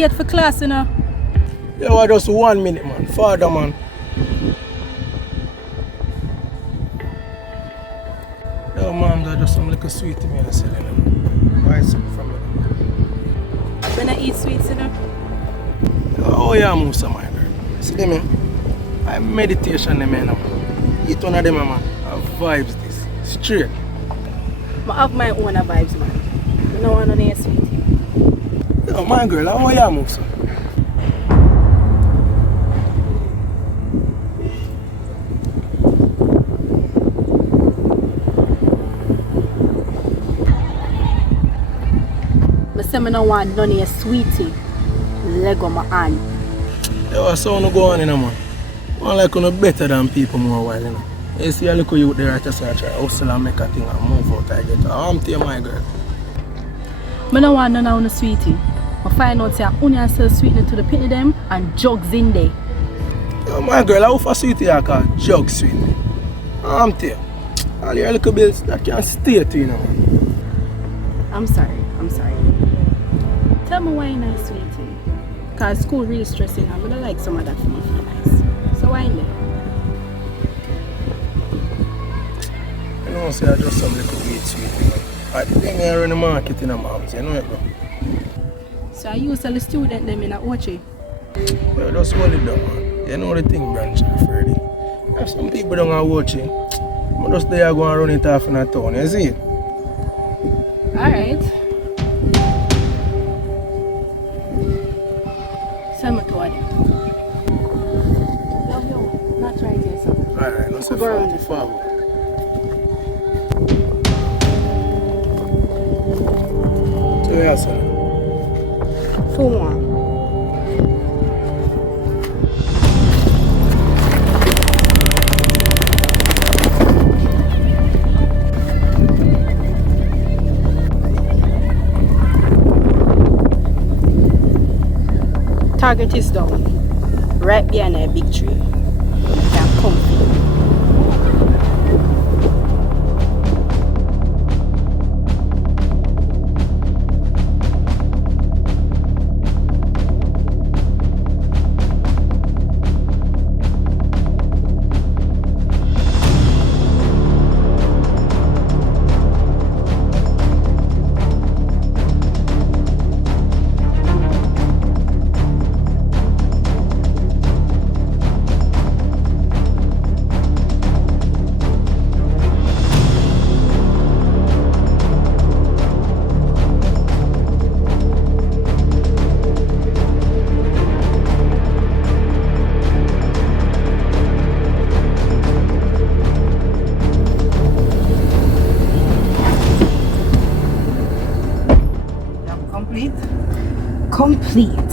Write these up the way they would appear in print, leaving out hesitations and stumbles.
late for class, you know. Yeah, just 1 minute, man. Father, man. Yo, mom, that's just some little sweet to me, I said, you know. Buy something from me, man. When I eat sweets, you know. Oh, yeah, Musa, my girl. See them, man? I meditation, them, man. Eat one of them, man. I vibes this. Straight. I have my own vibes, man. I don't want no sweet. Yo, my girl, how are you, Musa? I say I don't want none of your sweetie. Leg on my hand. Yo, so no go on, you know, man. One like you better than people more while, you know. You see a little youth there, I just try to hustle and make a thing and move out I get. I'm to you, my girl. I don't want none of your sweetie. I find out that only sell sweetener to the penny them and jugs in there. Yo, my girl, how for sweetie I call jug sweet? I'm to you. All your little bills that can stay to you, know, man. I'm sorry. Tell me why you're not sweetie. Because school really stressing. I would like some of that for me feel nice. So why in there? You know, say I just some little weed sweet, you know. I think I run the market in the mountains, you know it, bro. So are you sell the student them in a Ochi? Well, just hold it down, man. You know the thing, branch, Freddy. If some people don't watch it, I'm just there going to run it off in the town, you see it? Alright. Send me to it. Yo, not right here, son. Alright, no say Go around forward. So yeah, son. For one. Target is down, right behind a big tree. You can come. Complete.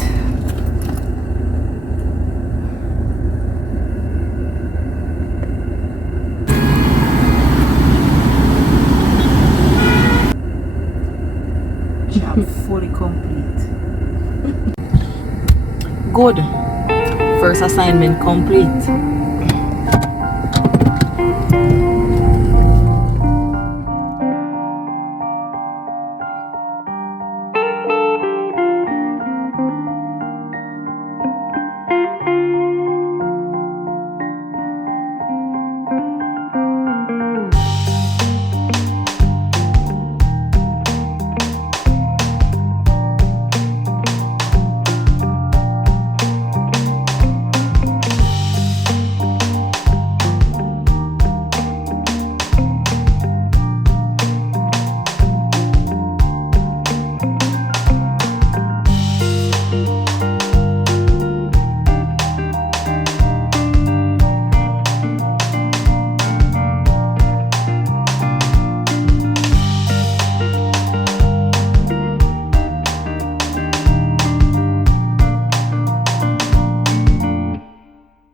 Job fully complete. Good. First assignment complete.